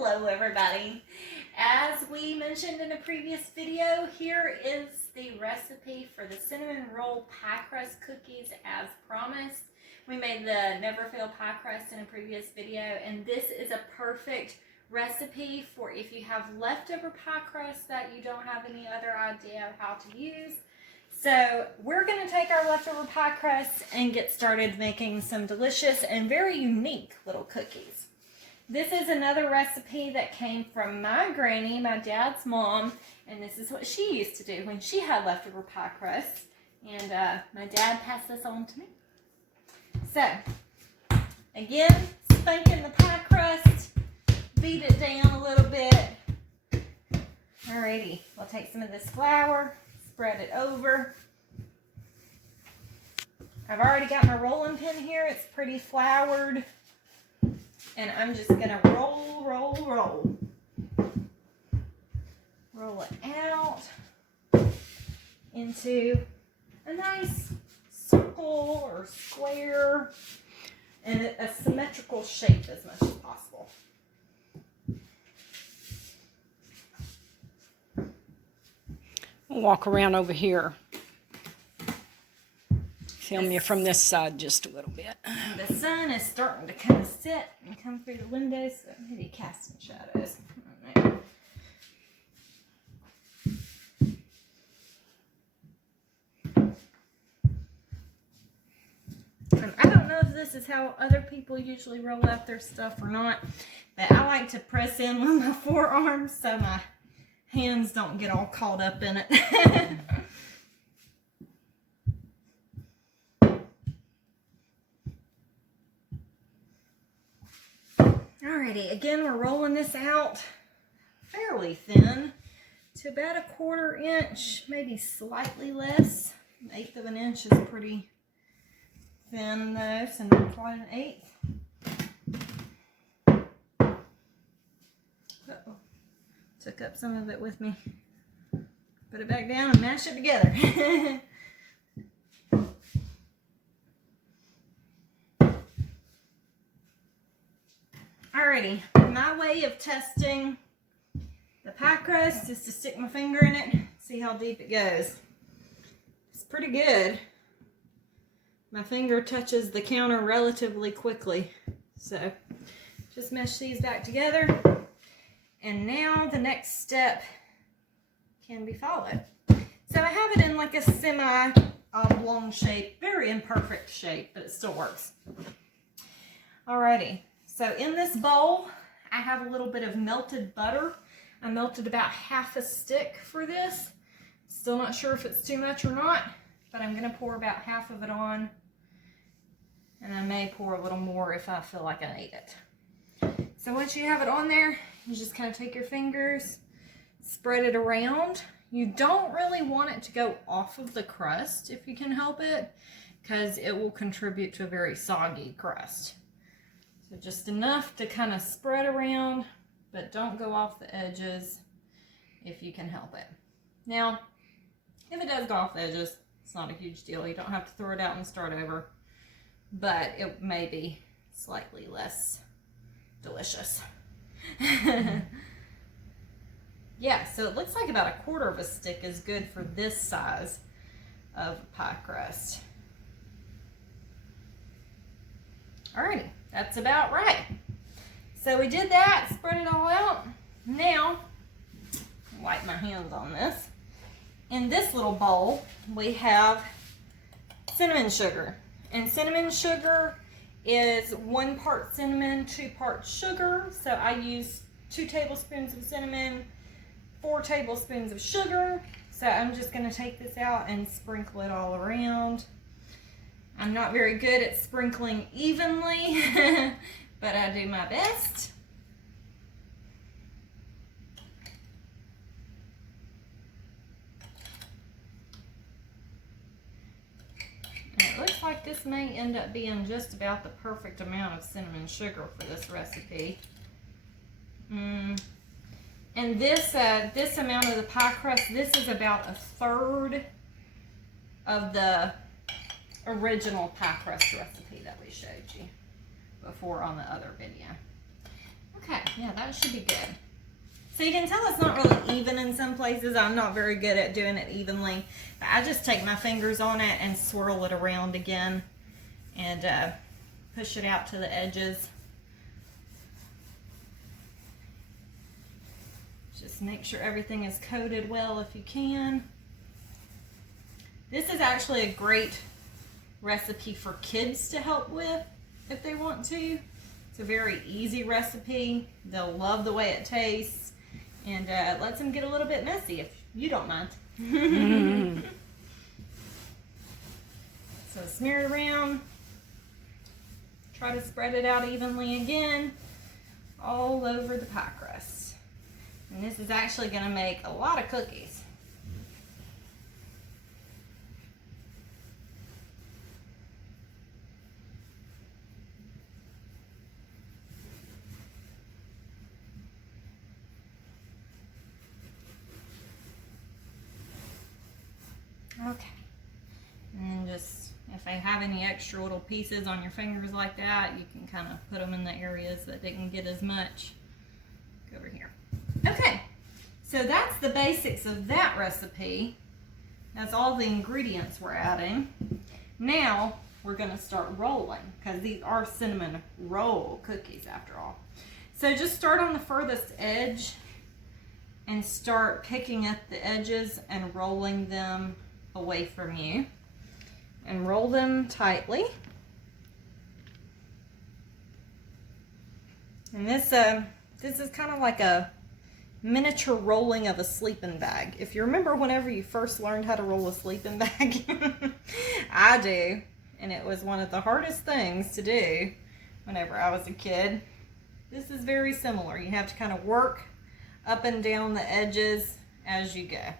Hello everybody. As we mentioned in a previous video, here is the recipe for the cinnamon roll pie crust cookies as promised. We made the Never Fail Pie Crust in a previous video, and this is a perfect recipe for if you have leftover pie crust that you don't have any other idea of how to use. So we're going to take our leftover pie crust and get started making some delicious and very unique little cookies. This is another recipe that came from my granny, my dad's mom, and this is what she used to do when she had leftover pie crust. And my dad passed this on to me. So, again, spanking the pie crust, beat it down a little bit. Alrighty, we'll take some of this flour, spread it over. I've already got my rolling pin here. It's pretty floured. And I'm just going to roll it out into a nice circle or square and a symmetrical shape as much as possible. I'll walk around over here. Film you from this side just a little bit. The sun is starting to kind of set and come through the windows, so maybe casting shadows. I don't know if this is how other people usually roll out their stuff or not, but I like to press in with my forearms so my hands don't get all caught up in it. Alrighty, again, we're rolling this out fairly thin to about a 1/4 inch, maybe slightly less. 1/8 of an inch is pretty thin though, so not quite an 1/8. Uh-oh. Took up some of it with me. Put it back down and mash it together. Alrighty, my way of testing the pie crust is to stick my finger in it, see how deep it goes. It's pretty good. My finger touches the counter relatively quickly. So just mesh these back together. And now the next step can be followed. So I have it in like a semi-oblong shape, very imperfect shape, but it still works. Alrighty. So in this bowl, I have a little bit of melted butter. I melted about 1/2 stick for this. Still not sure if it's too much or not, but I'm going to pour about 1/2 of it on. And I may pour a little more if I feel like I need it. So once you have it on there, you just kind of take your fingers, spread it around. You don't really want it to go off of the crust if you can help it, because it will contribute to a very soggy crust. So just enough to kind of spread around, but don't go off the edges if you can help it. Now, if it does go off the edges, it's not a huge deal. You don't have to throw it out and start over, but it may be slightly less delicious. Yeah, so it looks like about 1/4 of a stick is good for this size of pie crust. Alrighty. That's about right. So we did that, spread it all out. Now, wipe my hands on this. In this little bowl, we have cinnamon sugar. And cinnamon sugar is 1 part cinnamon, 2 parts sugar. So I use 2 tablespoons of cinnamon, 4 tablespoons of sugar. So I'm just going to take this out and sprinkle it all around. I'm not very good at sprinkling evenly, but I do my best. And it looks like this may end up being just about the perfect amount of cinnamon sugar for this recipe. And this amount of the pie crust, this is about 1/3 of the original pie crust recipe that we showed you before on the other video. Okay, Yeah, that should be good. So you can tell it's not really even in some places. I'm not very good at doing it evenly. But I just take my fingers on it and swirl it around again and push it out to the edges. Just make sure everything is coated well if you can. This is actually a great recipe for kids to help with if they want to. It's a very easy recipe. They'll love the way it tastes, and lets them get a little bit messy if you don't mind. So smear it around. Try to spread it out evenly again all over the pie crust. And this is actually going to make a lot of cookies. Okay, and just, if I have any extra little pieces on your fingers like that, you can kind of put them in the areas that didn't get as much. Go over here. Okay, so that's the basics of that recipe. That's all the ingredients we're adding. Now we're going to start rolling, because these are cinnamon roll cookies after all. So just start on the furthest edge and start picking up the edges and rolling them away from you, and roll them tightly. And this is kind of like a miniature rolling of a sleeping bag. If you remember whenever you first learned how to roll a sleeping bag, I do, and it was one of the hardest things to do whenever I was a kid. This is very similar. You have to kind of work up and down the edges as you go.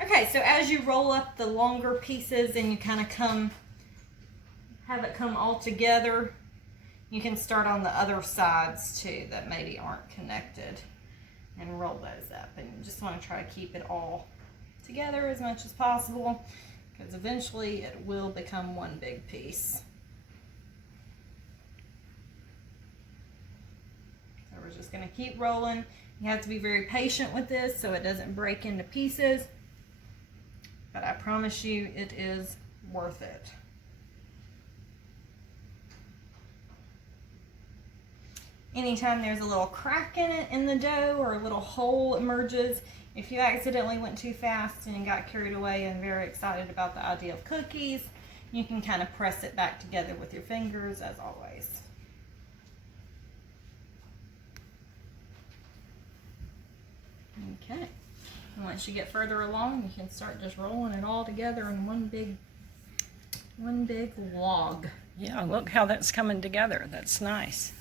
Okay, so as you roll up the longer pieces and you kind of have it come all together, you can start on the other sides too that maybe aren't connected and roll those up. And you just want to try to keep it all together as much as possible, because eventually it will become one big piece. So we're just going to keep rolling. You have to be very patient with this so it doesn't break into pieces. But I promise you, it is worth it. Anytime there's a little crack in it, in the dough, or a little hole emerges, if you accidentally went too fast and got carried away and very excited about the idea of cookies, you can kind of press it back together with your fingers, as always. Okay. And once you get further along, you can start just rolling it all together in one big log. Yeah, look how that's coming together. That's nice.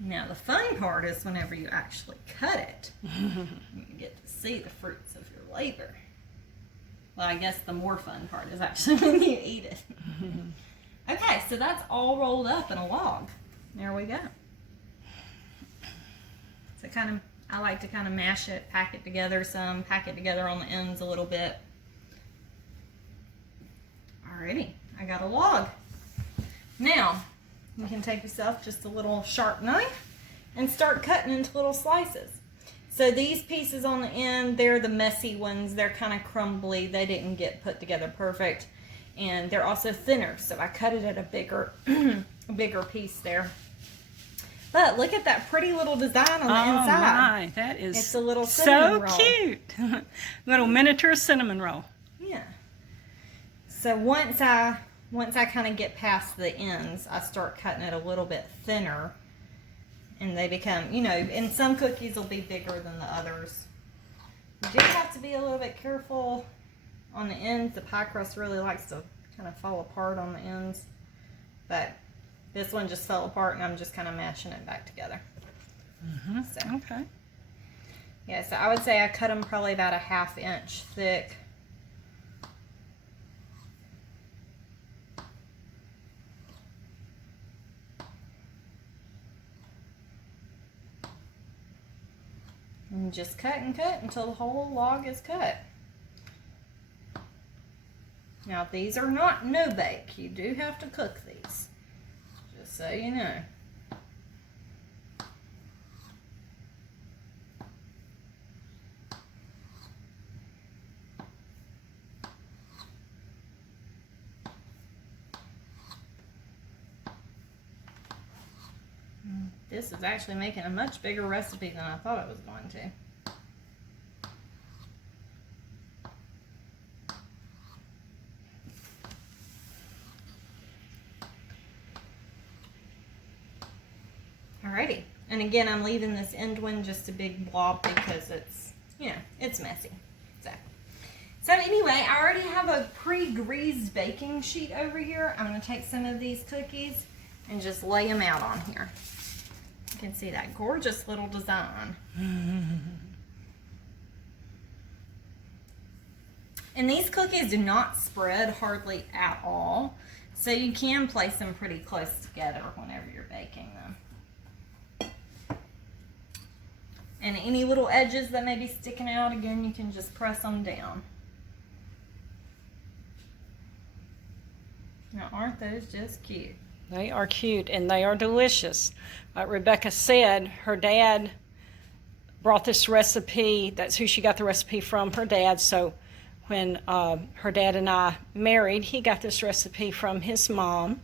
Now the fun part is whenever you actually cut it, you get to see the fruits of your labor. Well, I guess the more fun part is actually when you eat it. Okay, so that's all rolled up in a log. There we go. So I like to kind of mash it, pack it together some, pack it together on the ends a little bit. Alrighty, I got a log. Now, you can take yourself just a little sharp knife and start cutting into little slices. So these pieces on the end, they're the messy ones. They're kind of crumbly. They didn't get put together perfect. And they're also thinner, so I cut it at a bigger, bigger piece there. But look at that pretty little design on the inside. My, that is it's a little cinnamon roll. So cute. Little miniature cinnamon roll. Yeah. So once I kind of get past the ends, I start cutting it a little bit thinner, and they become, you know, and some cookies will be bigger than the others. You do have to be a little bit careful on the ends. The pie crust really likes to kind of fall apart on the ends, but this one just fell apart, and I'm just kind of mashing it back together. So, okay. Yeah, so I would say I cut them probably about a 1/2 inch thick. And just cut and cut until the whole log is cut. Now these are not no bake. You do have to cook these. Just so you know. This is actually making a much bigger recipe than I thought it was going to. Alrighty, and again, I'm leaving this end one just a big blob because it's, you know, it's messy. So anyway, I already have a pre-greased baking sheet over here. I'm going to take some of these cookies and just lay them out on here. You can see that gorgeous little design. And these cookies do not spread hardly at all, so you can place them pretty close together whenever you're baking them. And any little edges that may be sticking out, again, you can just press them down. Now, aren't those just cute? They are cute and they are delicious. Like Rebecca said, her dad brought this recipe. That's who she got the recipe from, her dad. So when her dad and I married, he got this recipe from his mom,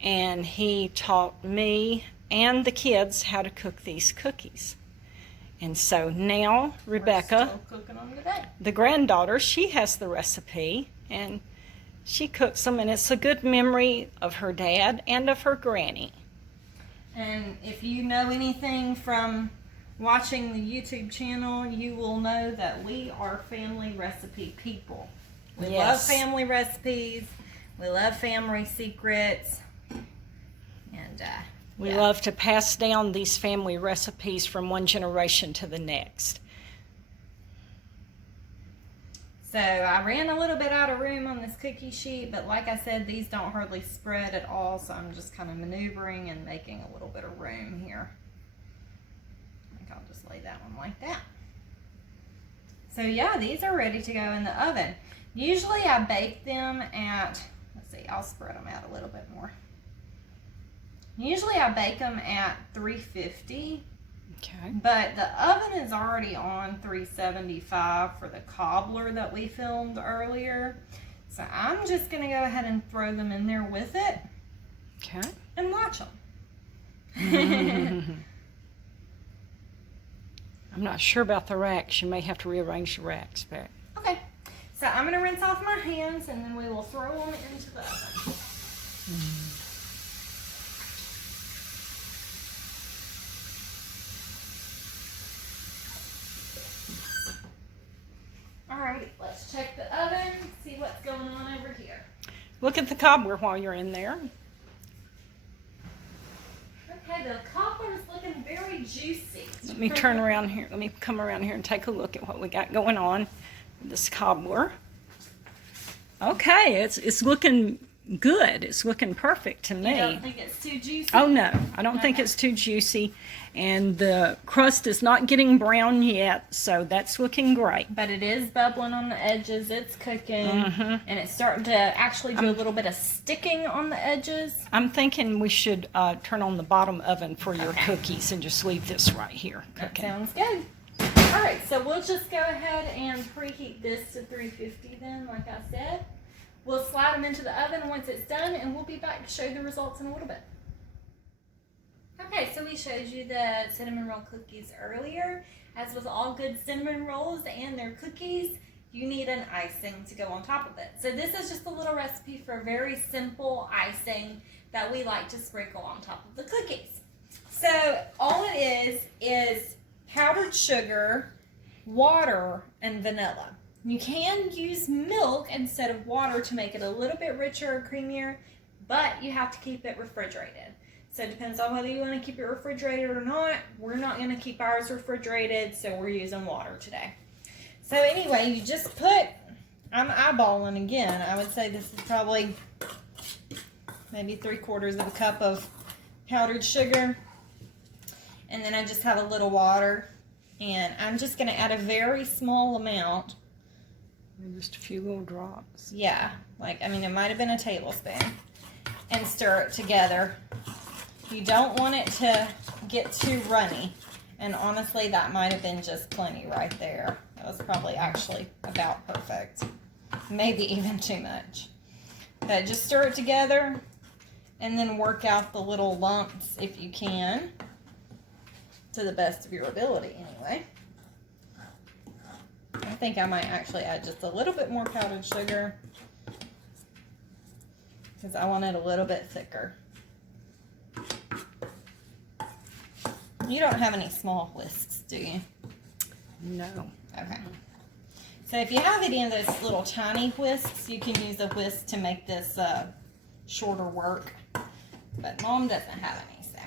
and he taught me and the kids how to cook these cookies. And so now Rebecca, we're still cooking them today. The granddaughter, she has the recipe, and she cooks them, and it's a good memory of her dad and of her granny. And if you know anything from watching the YouTube channel, you will know that we are family recipe people. We love family recipes. We love family secrets. And we love to pass down these family recipes from one generation to the next. So I ran a little bit out of room on this cookie sheet, but like I said, these don't hardly spread at all, so I'm just kind of maneuvering and making a little bit of room here. I think I'll just lay that one like that. So yeah, these are ready to go in the oven. Usually I bake them at, let's see, I'll spread them out a little bit more. Usually I bake them at 350. Okay. But the oven is already on 375 for the cobbler that we filmed earlier. So I'm just going to go ahead and throw them in there with it. Okay. And watch them. I'm not sure about the racks. You may have to rearrange the racks back. Okay. So I'm going to rinse off my hands, and then we will throw them into the oven. Alright, let's check the oven, see what's going on over here. Look at the cobbler while you're in there. Okay, the cobbler is looking very juicy. Let me turn around here. Let me come around here and take a look at what we got going on with this cobbler. Okay, it's looking good. It's looking perfect to me. You don't think it's too juicy? Oh no, I don't think it's too juicy, and the crust is not getting brown yet, so that's looking great. But it is bubbling on the edges. It's cooking, and it's starting to actually do a little bit of sticking on the edges. I'm thinking we should turn on the bottom oven for your cookies and just leave this right here cooking. That sounds good. All right, so we'll just go ahead and preheat this to 350 then, like I said. We'll slide them into the oven once it's done, and we'll be back to show you the results in a little bit. Okay, so we showed you the cinnamon roll cookies earlier. As with all good cinnamon rolls and their cookies, you need an icing to go on top of it. So this is just a little recipe for a very simple icing that we like to sprinkle on top of the cookies. So all it is powdered sugar, water, and vanilla. You can use milk instead of water to make it a little bit richer or creamier, but you have to keep it refrigerated. So it depends on whether you want to keep it refrigerated or not. We're not going to keep ours refrigerated, so we're using water today. So anyway, you just put, I'm eyeballing again. I would say this is probably maybe 3/4 of a cup of powdered sugar. And then I just have a little water. And I'm just going to add a very small amount. Just a few little drops. Yeah, like, I mean, it might have been a tablespoon. And stir it together You don't want it to get too runny. And honestly, that might have been just plenty right there. That was probably actually about perfect. Maybe even too much. But just stir it together and then work out the little lumps if you can. To the best of your ability, anyway. I think I might actually add just a little bit more powdered sugar because I want it a little bit thicker. You don't have any small whisks, do you? No. Okay. So if you have any of those little tiny whisks, you can use a whisk to make this shorter work. But Mom doesn't have any, so.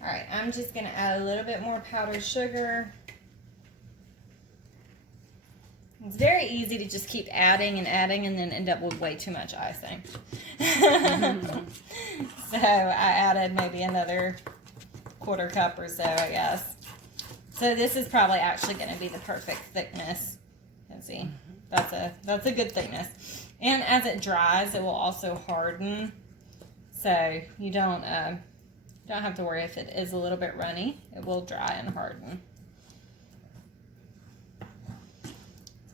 All right, I'm just going to add a little bit more powdered sugar. It's very easy to just keep adding and adding and then end up with way too much icing. So I added maybe another quarter cup or so, I guess. So this is probably actually going to be the perfect thickness. You can see that's a good thickness. And as it dries, it will also harden. So you don't have to worry if it is a little bit runny. It will dry and harden.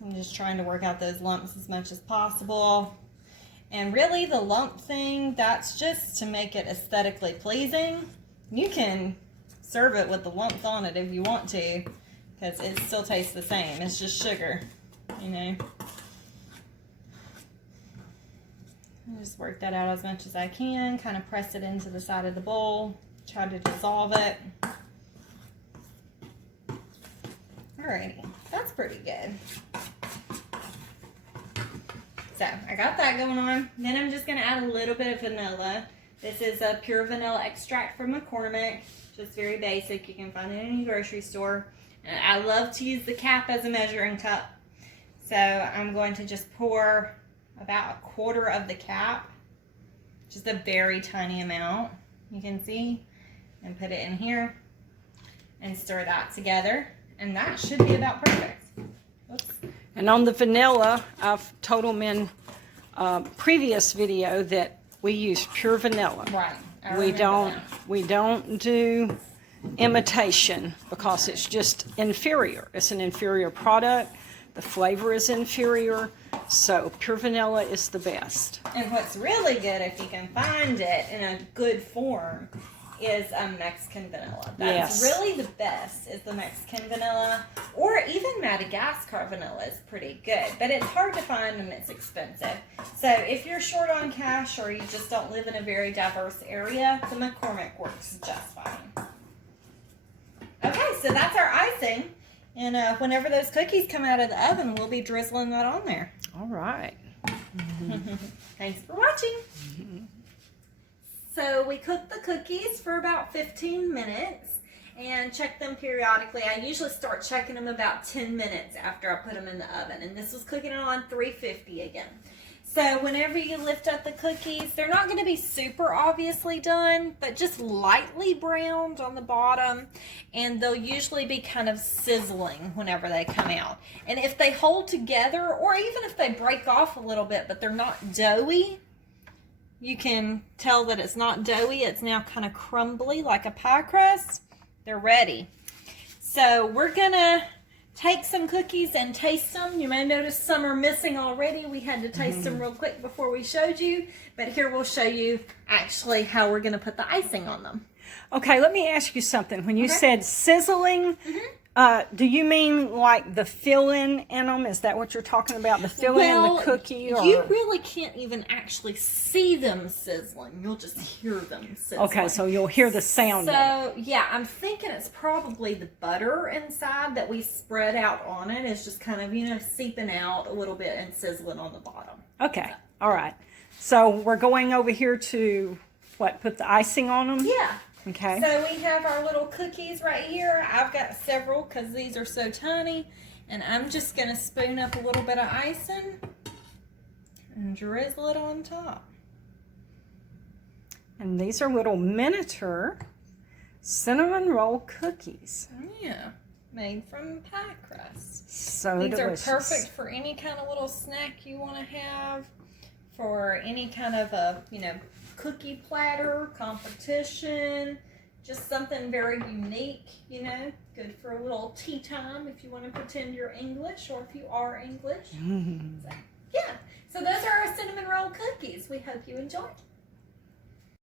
I'm just trying to work out those lumps as much as possible. And really the lump thing, that's just to make it aesthetically pleasing. You can serve it with the lumps on it if you want to, because it still tastes the same. It's just sugar, you know. I just work that out as much as I can, kind of press it into the side of the bowl, try to dissolve it. Alrighty, that's pretty good. So I got that going on. Then I'm just going to add a little bit of vanilla. This is a pure vanilla extract from McCormick. Just very basic. You can find it in any grocery store. And I love to use the cap as a measuring cup. So I'm going to just pour about a quarter of the cap. Just a very tiny amount, you can see. And put it in here. And stir that together. And that should be about perfect. Oops. And on the vanilla, I've told them in previous video that we use pure vanilla. Right. We don't do imitation because it's just inferior. It's an inferior product. The flavor is inferior. So pure vanilla is the best. And what's really good, if you can find it in a good form, is Mexican vanilla. That's really the best, is the Mexican vanilla. Or even Madagascar vanilla is pretty good. But it's hard to find and it's expensive. So if you're short on cash or you just don't live in a very diverse area, the McCormick works just fine. Okay, so that's our icing. And whenever those cookies come out of the oven, we'll be drizzling that on there. All right. Thanks for watching. So we cooked the cookies for about 15 minutes and check them periodically. I usually start checking them about 10 minutes after I put them in the oven. And this was cooking on 350 again. So whenever you lift up the cookies, they're not going to be super obviously done, but just lightly browned on the bottom. And they'll usually be kind of sizzling whenever they come out. And if they hold together, or even if they break off a little bit, but they're not doughy, you can tell that it's not doughy. It's now kind of crumbly like a pie crust. They're ready. So we're going to take some cookies and taste them. You may notice some are missing already. We had to taste them real quick before we showed you. But here we'll show you actually how we're going to put the icing on them. Okay, let me ask you something. When you said sizzling, do you mean like the filling in them? Is that what you're talking about? The filling in the cookie? Or? You really can't even actually see them sizzling. You'll just hear them sizzling. Okay, so you'll hear the sound of it. So, yeah, I'm thinking it's probably the butter inside that we spread out on it is just kind of, you know, seeping out a little bit and sizzling on the bottom. Okay, all right. So we're going over here to, what, put the icing on them? Yeah. Okay. So we have our little cookies right here. I've got several because these are so tiny. And I'm just going to spoon up a little bit of icing and drizzle it on top. And these are little miniature cinnamon roll cookies. Yeah, made from pie crust. So these delicious. are perfect for any kind of little snack you want to have, for any kind of a, you know, cookie platter, competition, just something very unique, you know, good for a little tea time if you want to pretend you're English or if you are English. So, yeah, so those are our cinnamon roll cookies. We hope you enjoyed.